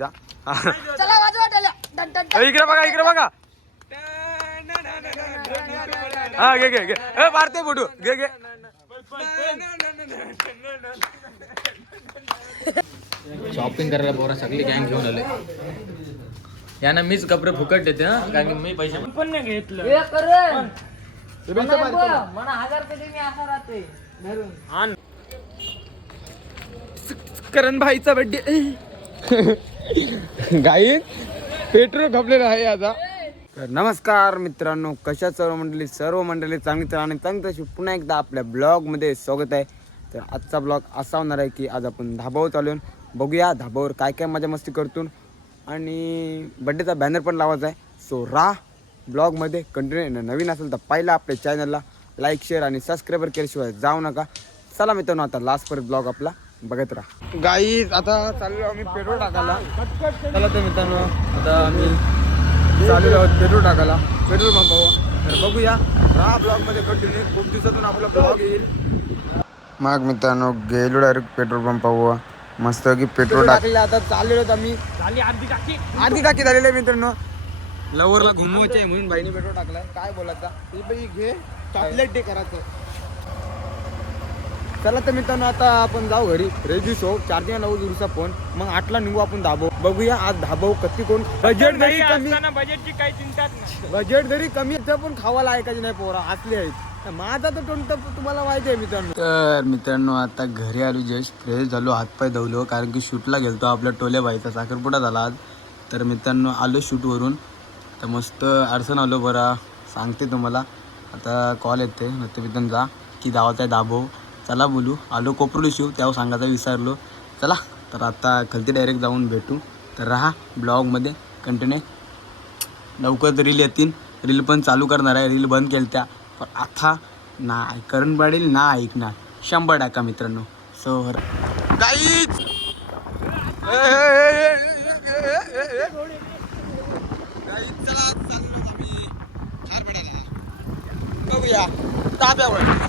घ्यायचा. चला वाजवा टाळ्या. Done, done, done. इकडे बघा हा घे घे घे मारते फोटो घे घे. शॉपिंग करायला पोरा सगळी गँग घेऊन आले. यांना मीच कपडे फुकट देते हा, कारण की मी पैसे पण नाही घेतलं. हे करण. मला 1000 रुपये दे, मी असा राहते धरून. करण भाईचा बर्थडे. गाई पेट्रोल खपलेलं आहे आता. तर नमस्कार मित्रांनो, कशा सर्व मंडळी चांगली आणि चांगली पुन्हा एकदा आपल्या ब्लॉगमध्ये स्वागत आहे. तर आजचा ब्लॉग असा होणार आहे की आज आपण धाबावर चालून बघूया धाबावर काय काय मजा मस्ती करतून आणि बड्डेचा बॅनर पण लावायचा आहे. सो ब्लॉगमध्ये कंटिन्यू. नवीन असेल तर पहिला आपल्या चॅनलला लाईक शेअर आणि सबस्क्राईबर केल्याशिवाय जाऊ नका. चला मित्रांनो, आता लास्टपर्यंत ब्लॉग आपला बघत राहा. गाई आता चाललो आम्ही पेट्रोल टाकायला. चला तर मित्रांनो, आता आम्ही चालू आहोत पेट्रोल टाकायला पेट्रोल पंपावर. तर बघूया ब्लॉगमध्ये कंटिन्यू. खूप दिवसातून आपला ब्लॉग येईल. मग मित्रांनो गेलो डायरेक्ट पेट्रोल पंपावर. मस्त की पेट्रोल टाकले. आता चाललेलो आम्ही. आधी काकी झालेली आहे मित्रांनो. लवरला घुमवायचे आहे म्हणून भाईने पेट्रोल टाकलाय. काय बोलायचा घे चॉकलेट डे करायचं. चला तर मित्रांनो, आता आपण जाऊ घरी. रेजिस हो चार्जिंग लावू दुसरा फोन. मग 8ला निघू आपण धाबो. बघूया आज धाबो कधी कोण. बजेट जरी कमी, बजेटची काही चिंताच नाही. बजेट जरी कमी पण खावायला ऐकायची नाही पोरा असले आहेत. माझा तर टोन तर तुम्हाला माहिती आहे मित्रांनो. तर मित्रांनो आता घरी आलो, जस्ट फ्रेश झालो, हातपाय धुवलो, कारण की शूटला गेलतो. आपल्या टोल्या बाईचा साखरपुडा झाला आज. तर मित्रांनो आलो शूटवरून. तर मस्त अडचण आलो बरा. सांगते तुम्हाला आता कॉल येते नंतर मित्रांनो जा की धावाचा आहे धाबो. चला बोलू. आलो कोपरलो शिव त्यावर सांगायचं विसरलो. चला तर आता खालती डायरेक्ट जाऊन भेटू. तर राहा ब्लॉगमध्ये कंटिन्यू. लवकर रील येतील. रील पण चालू करणार आहे. रील बंद केल्या त्या पण आता ना करण पाडील ना ऐकणार 100% मित्रांनो. सो गाईज बघूया ताब्यावर.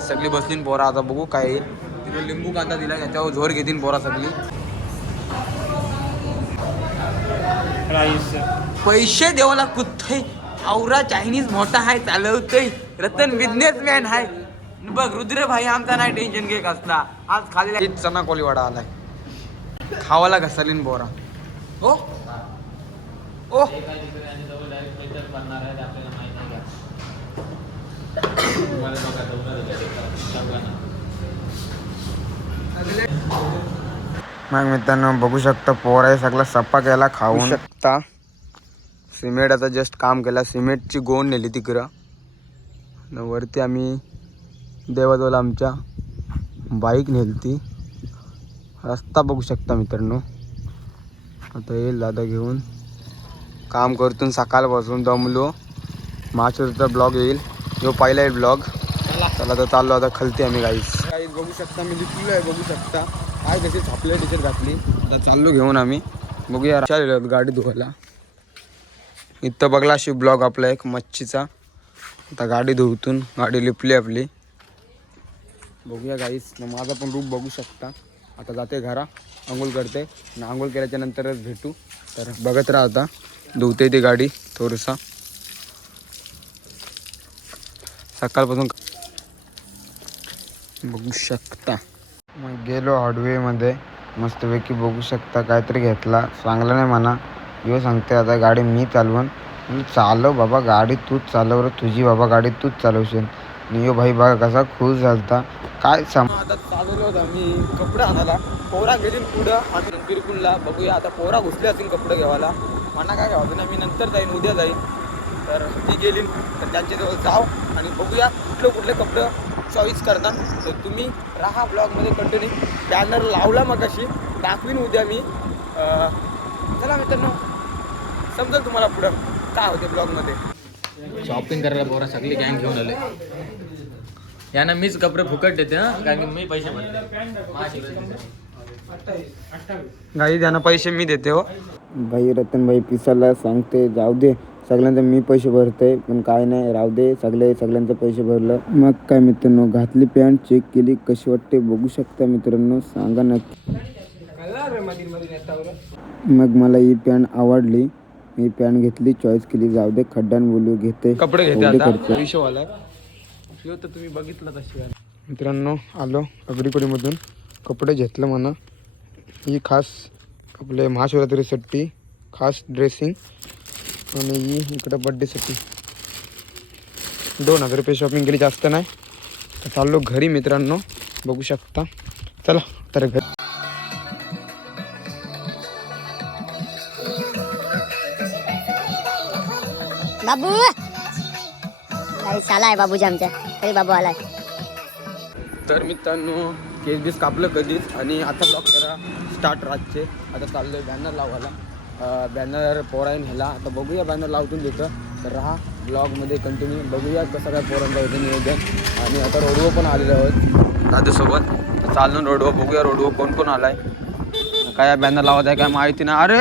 सगळी बसलीन पोरा. आता बघू काय येईल. तिकडे लिंबू कांदा दिला त्याच्यावर झोर घेतील पोरा सगळी. पैसे देवाला कुठे औरा चायनीज मोठा आहे चालवतोय. रतन बिझनेसमॅन आहे बघ. रुद्र भाई आमचा नाही टेन्शन घे कसला. आज खाली चना कोलीवाडा आलाय खावाला घसरलीन बोरा. हो ओ मग मित्रांनो बघू शकता पोर आहे सगळा सप्पा केला खाऊन शकता. सिमेंट आता जस्ट काम केला. सिमेंटची गोण नेली तिकडं. वरती आम्ही देवाजवळ आमच्या बाईक नेलती. रस्ता बघू शकता मित्रांनो. आता येईल दादा घेऊन. काम करतून सकाळपासून दमलो. मागचा ब्लॉग येईल जो पहिला येईल ब्लॉग. चला तर चाललो आता खालती आम्ही. गाईस बघू शकता मी लिहिलो आहे. बघू शकता काय कशी छापले टी शर्ट घातली. आता चाललो घेऊन आम्ही. बघूया गाडी धुवायला. इथं बघला अशी ब्लॉग आपला एक मच्छीचा. आता गाडी धुवतून गाडी लिपली आपली. बघूया गाईस. माझा पण रूप बघू शकता. आता जाते घरा आंघोळ करते आणि आंघोळ केल्याच्या नंतरच भेटू. तर बघत राहा. आता धुवते ती गाडी थोडंसा. सकाळपासून बघू शकता. मग गेलो हार्डवेमध्ये मस्तपैकी. बघू शकता काहीतरी घेतला. चांगलं नाही म्हणा यो सांगते. आता गाडी मी चालवून. चालव बाबा गाडी तूच चालव. तुझी बाबा गाडी तूच चालवशील. आणि यो भाई बघा कसा खुश झालता काय आता चालवलो होता मी कपडे आणायला. पोरा गेली पुढं आम्ही बिरकुलला. बघूया आता पोरा घुसले असतील कपडे घ्यायला. मला काय घ्यावं ना. मी नंतर जाईन उद्या जाईन. तर ती गेली तर त्यांच्याजवळ जाऊ आणि बघूया कुठले कपडे चॉईस करतात. तर तुम्ही राहा ब्लॉगमध्ये कंटिन्यू. बॅनर लावला मग अशी दाखवीन उद्या मी. चला मित्रांनो समजेल तुम्हाला पुढं काय होते ब्लॉगमध्ये. शॉपिंग करायला पोरा सगळी गँग घेऊन आले. यांना मीच कपडे फुकट देते हा, कारण की मी पैसे भरले. गाई त्यांना पैसे मी देते हो. भाई रतन भाई पिसाला सांगते जाऊ दे सगळ्यांचं मी पैसे भरते पण काय नाही राहू दे सगळ्यांचं पैसे भरलं. मग काय मित्रांनो घातली पॅन्ट चेक केली कशी वाटते बघू शकता मित्रांनो सांगा नक्की. मग मला ही पॅन्ट आवडली मी पॅन्ट घेतली चॉईस केली जाऊ दे खड्डान बोलू घेते कपडे घेते तुम्ही बघितलं तशी. मित्रांनो आलो अग्रिकोडीमधून कपडे घेतलं म्हणा ही खास आपले महाशिवरात्रीसाठी खास ड्रेसिंग आणि ही इकडं बड्डेसाठी 2000 रुपये शॉपिंग केली जास्त नाही. तर चाललो घरी मित्रांनो बघू शकता चला तर घरी. बाबू साला आहे बाबूजी आमच्या तरी बाबू आलाय. तर मित्रांनो केस कापलं कधीच आणि आता ब्लॉक करा स्टार्ट रातचे. आता चाललोय बॅनर लावायला बॅनर पोरायन ह्याला आता बघूया बॅनर लावतून देतं तर राहा ब्लॉगमध्ये कंटिन्यू बघूया कसं काय पोरांचं होतं नियोजन. आणि आता रोडवर पण आलेले आहोत दादासोबत चालून रोडवर बघूया रोडवर कोण कोण आलाय काय बॅनर लावत आहे काय माहिती ना. अरे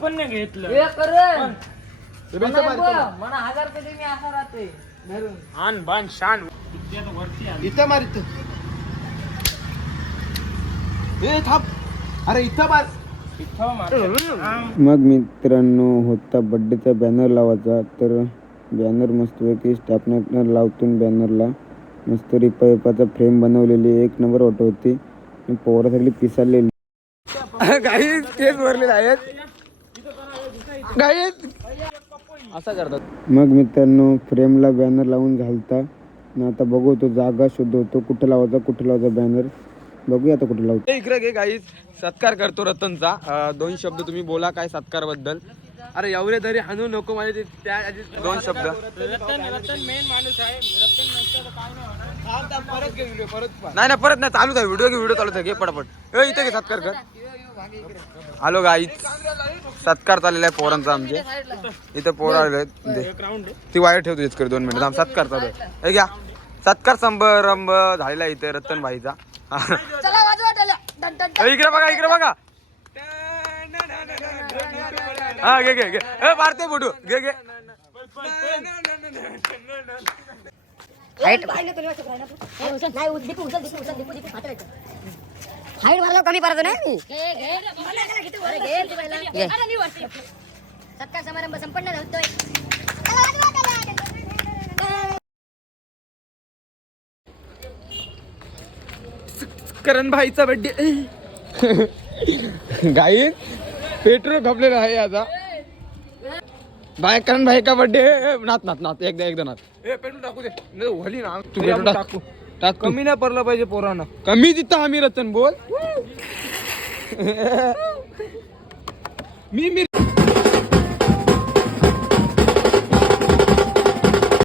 पण नाही घेतलं म्हणा 1000 रुपये मी असा राहते धरून. आण बाण शान इथं मार इथं थांब अरे इथं मार. मग मित्रांनो होता बड्डेचा बॅनर लावायचा तर बॅनर मस्तपैकी स्टॅपनर लावतून बॅनरला मस्त रिपाचा फ्रेम बनवलेली एक नंबर फोटो होती पोरं सगळी पिसालेली. काही केस भरलेले आहेत असं करतात. मग मित्रांनो फ्रेमला बॅनर लावून घालता ना आता बघू तो जागा शोधतो कुठं लावायचा बॅनर बघूया आता कुठं लावतो. इकडे घे गाईज सत्कार करतो रतनचा 2 शब्द तुम्ही बोला काय सत्कार बद्दल. अरे एवढे तरी हाणू नको माझे त्या 2 शब्द. रतन मेन माणूस आहे रतन नसतं काय नाही होणार. नाही परत नाही चालू आहे व्हिडिओ चालू आहे घे पटापट इथे घे सत्कार कर. हॅलो गाईज सत्कार चाललेला आहे पोरांचा आमचे इथे पोरं आले ती वायर ठेवतो कर 2 मिनिट सत्कार चालू आहे. हे घ्या सत्कार समारंभ झालेला इथे रतन भाईचा. इकडे बघा हा घे मारते फोटो घे हाईट मारला कमी पडतो नाही सत्कार समारंभ संपन्न होतोय. करण भाईचा बर्थडे गाई पेट्रोल खपलेलं आहे आता करण भाई का बर्थडे नात एकदा नात पेट्रोल टाकू दे होली ना तू पेट्रोल टाक कमी नाही पडलं पाहिजे पोरांना कमी तिथं आम्ही रतन बोल मी